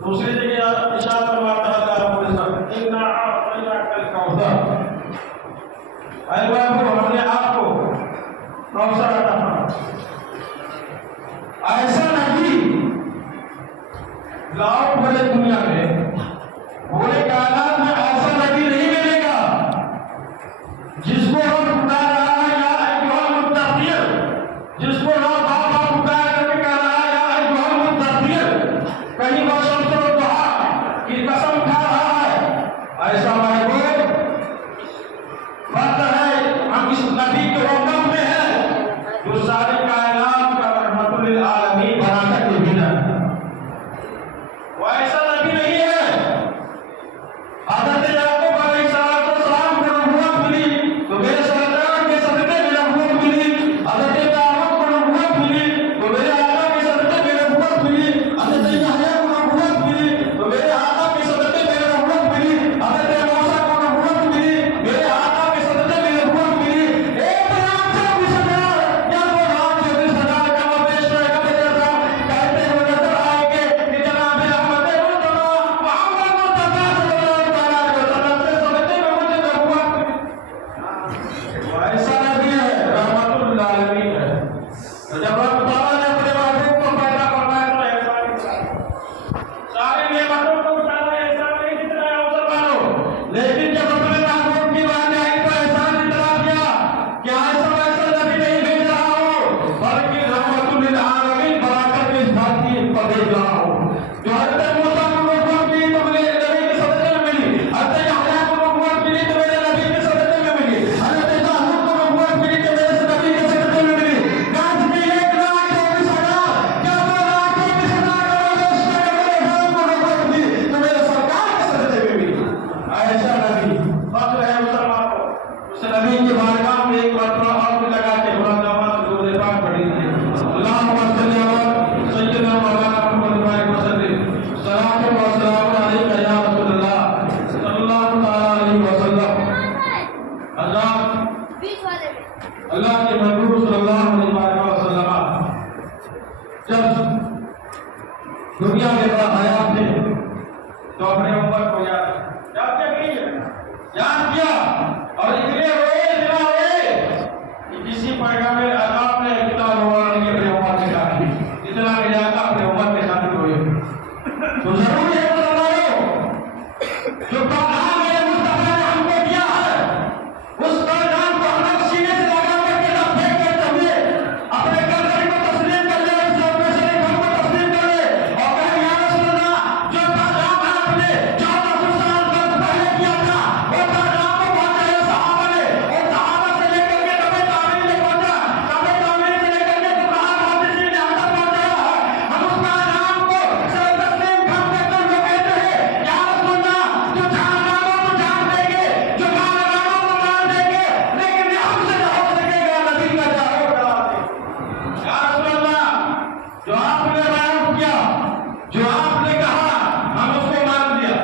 दूसरी जगह इशारा फरमाता है अपने साथ इन्ना आतैना कल कौसर, ऐ बाबू हमने आपको कौसर अता फरमाया। ऐसा नहीं लाओ बड़े दुनिया में पूरे कायनात में ऐसा नबी नहीं मिलेगा जिसको हम पुकार रहा है या अय्युहल मुद्दस्सिर, जिसको हम बाबा पुकार करके कह रहा है या अय्युहल मुद्दस्सिर, कहीं वो शम्स और दुहा की कसम खा रहा है। ऐसा महबूब वक्त है हम इस नबी के उम्मत में है जो सारी कायनात का रहमतुल लिल आलमीन बनाकर के भेजा है। वो ऐसा नबी नहीं है। हज़रत याकूब अलैहिस्सलाम को नबूवत मिली तो मेरे सरकार के सदक़े में नबूवत मिली, हज़रत दाऊद को नबूवत मिली तो मेरे आका के सदक़े में नबूवत मिली, हज़रत यहया को नबूवत मिली तो मेरे आका के सदक़े में नबूवत मिली, हज़रत मूसा को नबूवत मिली मेरे आका के सदक़े में नबूवत मिली। 1,24,000 या 2,24,000 का पेश रहेगा मेरे साथ कहते हुए नजर आएंगे कि जनाब अहमद मुस्तफा मोहम्मद मुस्तफा सल्लल्लाहु अलैहि वसल्लम के सदक़े में मुझे नबूवत मिली। वो ऐसा नबी है, रहमतुल लिल आलमीन है। तो जब अल्लाह ताला ने अपने महबूब को पैदा फरमाया तो ऐसा नहीं था। सारी नेमतों को उठाना एहसान नहीं जितना है मुसलमानों, लेकिन जब अपने महबूब की बात आई तो एहसान इतना किया कि ऐसा नबी नहीं भेज रहा हूँ बल्कि रहमतुल लिल आलमीन बनाकर के इस धरती पर भेज रहा हूँ। जो हज़रत मूसा को नबूवत मिली तो मेरे नबी के सदक़े में मिली, हज़रत यहया को नबूवत मिली तो मेरे नबी के सदक़े में मिली, हज़रत दाऊद को नबूवत मिली तो मेरे नबी के सदक़े में मिली। गाज में 1,24,000 या 2,24,000 को नबूवत मिली तो मेरे सरकार के सदक़े में मिली। ऐसा नबी फख्र है मुसलमानों। उस नबी के बारगाह में एक मरतबा और भी लगा के मुरादाबाद दुरूद पाक पढ़ी थी। अल्लाहुम्मा सल्ली अला सय्यिदना मौलाना मुहम्मद वसल्लम सलातु व सलामु अलैका या रसूलल्लाह सल्लल्लाहु तआला अलैहि वसल्लम। अल्लाह के महबूब सल्लल्लाहु अलैहि वसल्लम जब दुनिया में बड़ा हयात थे तो अपने उम्मत को याद किया और इतने रोए कि किसी पैगंबर अज़ाब ने इतना रोना नहीं अपने उम्मत के साथ, इतना मिलाता अपने उम्मत के साथ रोए। तो जरूरी है मुसलमानों, जो पैगाम मेरे मुस्तफा ने हमको दिया है उस पैगाम को हम लोग सीने से लगा करके न फेंक देते हुए अपने कदर को तस्लीम कर ले, उस अपने शरीफ को तस्लीम कर ले और कहे या रसूलल्लाह जो पैगाम आपने 1400 साल पहले किया था वो पैगाम को पहुंचाया सहाबा ने, और सहाबा से लेकर के तबे ताबीन ने पहुंचा, तबे ताबीन से लेकर के फुक़हा मुहद्दिसीन ने अंदर पहुंचाया है। हम उस पैगाम को सर तस्लीम कर देते हुए कहते हैं या रसूलल्लाह जो जान मांगो तो जान देंगे, जो मार मांगो तो मार देंगे, लेकिन ये हमसे न हो सकेगा, नबी का जाओ करा दे। या रसूलल्लाह जो आपने बयान किया, जो आपने कहा हम उसको मान लिया,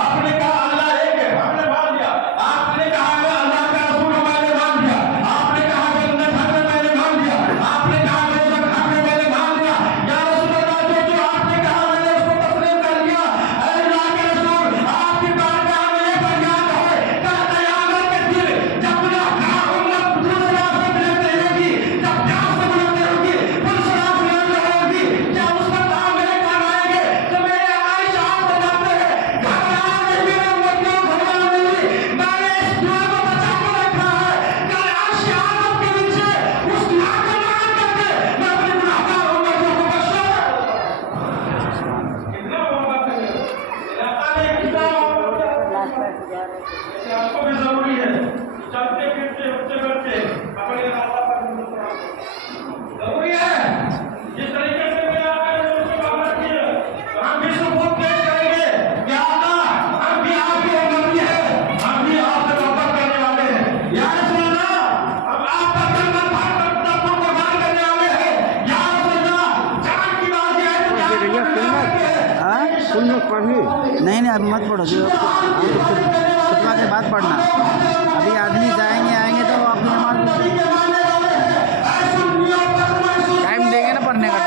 आपने कहा अल्लाह एक है हमने मान लिया, आपने कहा अल्लाह का रसूल मैंने मान लिया, आपने कहा जन्नत है मैंने मान लिया, आपने कहा दोज़ख है मैंने मान लिया। या रसूलल्लाह जो आपने कहा मैंने उसको तस्लीम कर लिया। ऐ अल्लाह के रसूल आपकी बारगाह में ये फरियाद है कि क़यामत के दिन जब गुनाहगार उम्मत दूसरा से मिलते होगी, जब प्यास से मिलते होगी, पुरसराह से मिलते होगी, क्या उस पर काम मेरे काम आएंगे तो मेरे आइशा से जाते हैं घबराने मेरे उम्मतियों घबराने नहीं, मैंने इस दुआ को बचा के रखा है कि अर्श आज़म के नीचे उस दुआ को मान करके मैं अपनी गुनाहगार उम्मतियों को बख्शा कितना मोहब्बत है इलाका में, कितना मोहब्बत है। आपको भी जरूरी है चलते फिरते उठते बैठते अपने रास्ता पर जरूरी है। जिस तरीके से मेरे आका ने उसको बात की है तो हम भी सबूत पेश करेंगे कि आका हम भी आपकी उम्मती है, हम भी आपसे मोहब्बत करने वाले हैं। या रसूलल्लाह हम आपका जन्नत भाग को कुर्बान करने वाले हैं। या रसूलल्लाह जान की बात है तो जान तुम लोग पढ़ी नहीं नहीं अभी मत पढ़ो, जो खुतबा के बाद पढ़ना। अभी आदमी जाएंगे आएंगे तो अपनी नमाज टाइम देंगे ना पढ़ने का।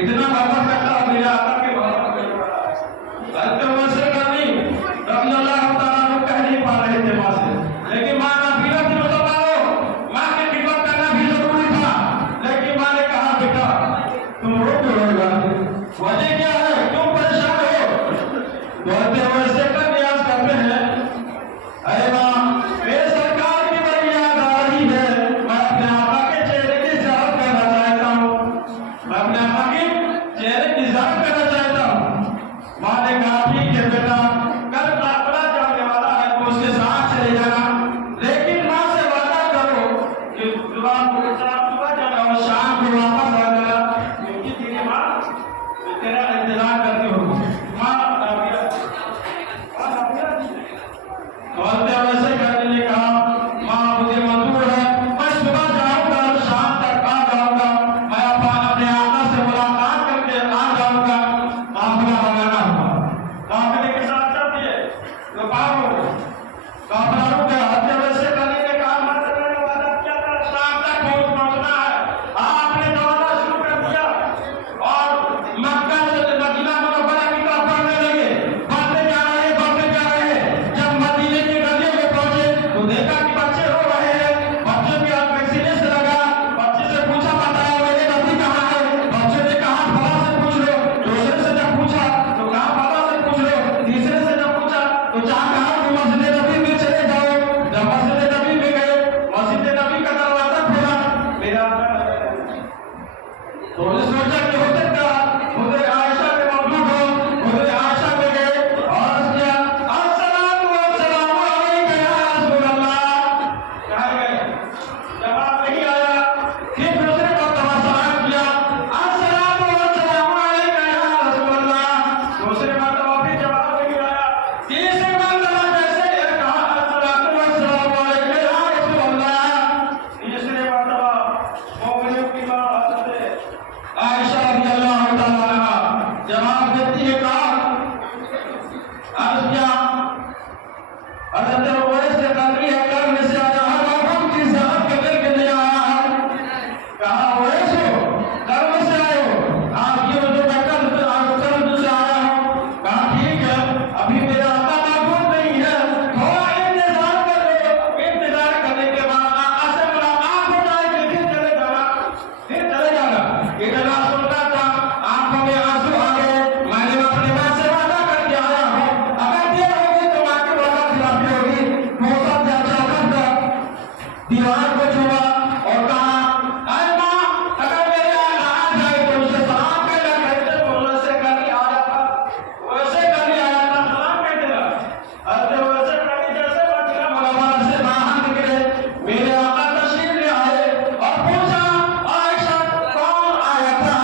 इतना मोहब्बत करता मेरे आका के मोहब्बत में पड़ा। हज़रत वैसे करनी रज़ी अल्लाह तआला अन्हु कह नहीं पा रहे थे माँ से, लेकिन माँ ना पीला थी मुसलमानों, माँ की खिदमत करना भी जरूरी था। लेकिन माँ ने कहा बेटा तुम रो क्यों रहे हो, वजह क्या है, क्यों परेशान हो? तो हज़रत वैसे का नियाज करते हैं, अरे माँ मेरे सरकार की बड़ी याद आ रही है, मैं अपने आका के चेहरे की ज़ियारत करना चाहता हूँ, मैं अपने आका के चेहरे की ज़ियारत करना चाहता हूँ। माँ ने कहा ठीक है बेटा, कल काफिला जाने वाला है तो उसके साथ चले जाना, लेकिन माँ से वादा करो कि सुबह को जाना और शाम को वापस आ जाना, क्योंकि तेरी माँ तेरा इंतजार करती होगी। माँ वैसे करने ने कहा माँ मुझे मंजूर है, मैं सुबह जाऊंगा और शाम तक आ जाऊंगा, मैं अपने आका से मुलाकात करके आ जाऊंगा। काफिला रवाना हुआ, काफिले के साथ चलती है तो काफिला रुक गया। हज़रत वैसे करने ने कहा मैं तेरे वादा किया था शाम तक पहुंचना है, आपने दौड़ना शुरू कर दिया और मक्का से मदीना मुनव्वरा की तरफ बढ़ने लगे, बढ़ते जा रहे जब मदीने की गलियों में पहुंचे तो देखा कि बच्चे रो रहे हैं। बच्चों के हाथ में सीने से लगा, बच्चे से पूछा बताया मेरे नबी कहाँ है? बच्चे ने कहा फला से पूछ लो। दूसरे से जब पूछा तो कहा फला से पूछ लो। तीसरे से जब पूछा तो कहा कि मस्जिद नबी में चले जाओ। जब मस्जिद नबी में गए, मस्जिद नबी का दरवाजा खुला, मेरा तो सोचा कि हो सकता मुझे आयशा में मौजूद हो, मुझे आयशा में गए और किया अस्सलाम वस्सलाम अलैका या रसूल अल्लाह, कहा गए जवाब नहीं आया। फिर दूसरे को सलाम किया अस्सलाम वस्सलाम अलैका या रसूल अल्लाह, दूसरे मर्तबा फिर जवाब नहीं आया। तीसरे मर्तबा जैसे कहा अस्सलाम वस्सलाम अलैका या रसूल अल्लाह, तीसरे मर्तबा मोमिनों की मां आयशा रज़ी अल्लाह तआला अन्हा जवाब देती है, कहा अर्ज़ किया हज़रत उवैस से करनी है करने से आया है, बाबू की ज़ियारत करने के लिए आया है। कहा उवैस हो कर्म से आए हो? आप ये जो मैं कर्म से आया हूँ। कहा ठीक है, अभी मेरा आका मौजूद नहीं है, थोड़ा इंतजार कर लो, इंतजार करने के बाद आका से मुलाकात हो जाएगी, फिर चले जाना। इतना सुनता था आंखों में आंसू आ गए। मैंने अपने माँ से वादा करके आया हूँ, अगर देर होगी तो माँ की वादा खिलाफी होगी। मौसा दीवार को छुआ और कहा अरे माँ अगर मेरे आका आ जाए तो उसे सलाम कहना, कहते तो वैसे करनी आया था, वैसे करनी आया था, सलाम कह देना। हज़रत वैसे करनी जैसे मदीना मुनव्वरा से बाहर निकले, मेरे आका तशरीफ ले आए और पूछा आयशा कौन आया था?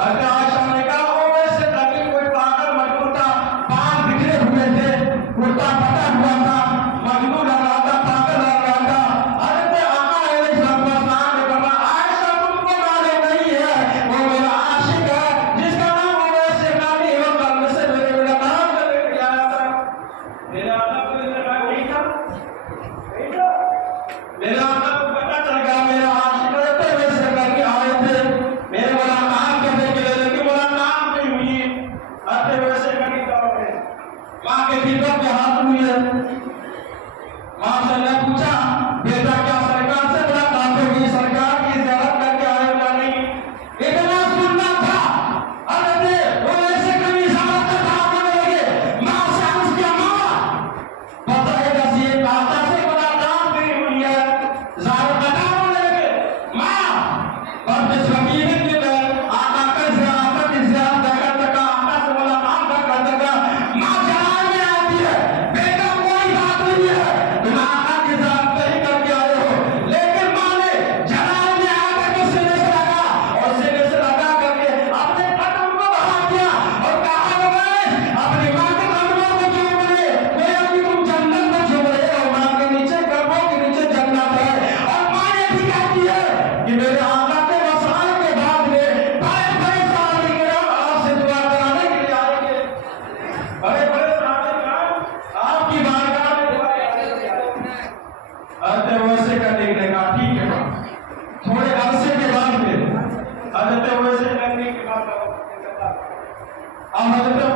हज़रत आयशा ने कहा वो वैसे करनी कोई पागल मजनून था, बाल बिखरे हुए थे, कुर्ता फटा हुआ था, मजनून लग रहा था, पागल लग रहा था। हज़रत आका अलैहिस्सलाम ने कहा आयशा तुमको मालूम नहीं है, वो मेरा आशिक है जिसका नाम वैसे करनी है, वो कल से मेरे मुलाकात करने के लिए आया था। मेरे आका को इस तरह नहीं था, मेरे आका को पता चल गया मेरा आशिक रहते वैसे करके आए थे मेरे मुलाकात करने के लिए, लेकिन मुलाकात नहीं हुई। हज़रत वैसे करके दौड़े माँ के खिदमत में हाथ हुई है। माँ से ने पूछा बेटा क्या सरकार से मुलाकात होगी, सरकार की ज़ियारत करके आए या नहीं? इतना सुनना था हज़रत वो ऐसे कभी ज़ियारत का था बोलने लगे। माँ से अर्ज़ किया माँ पता है नसीब आका से मुलाकात नहीं हुई है, ज़ाहिर बता बोलने लगे। माँ और जिस वकील के लिए आका की ज़ियारत करता का आका से मुलाकात करता का माँ जलाल में आती है अब हजरत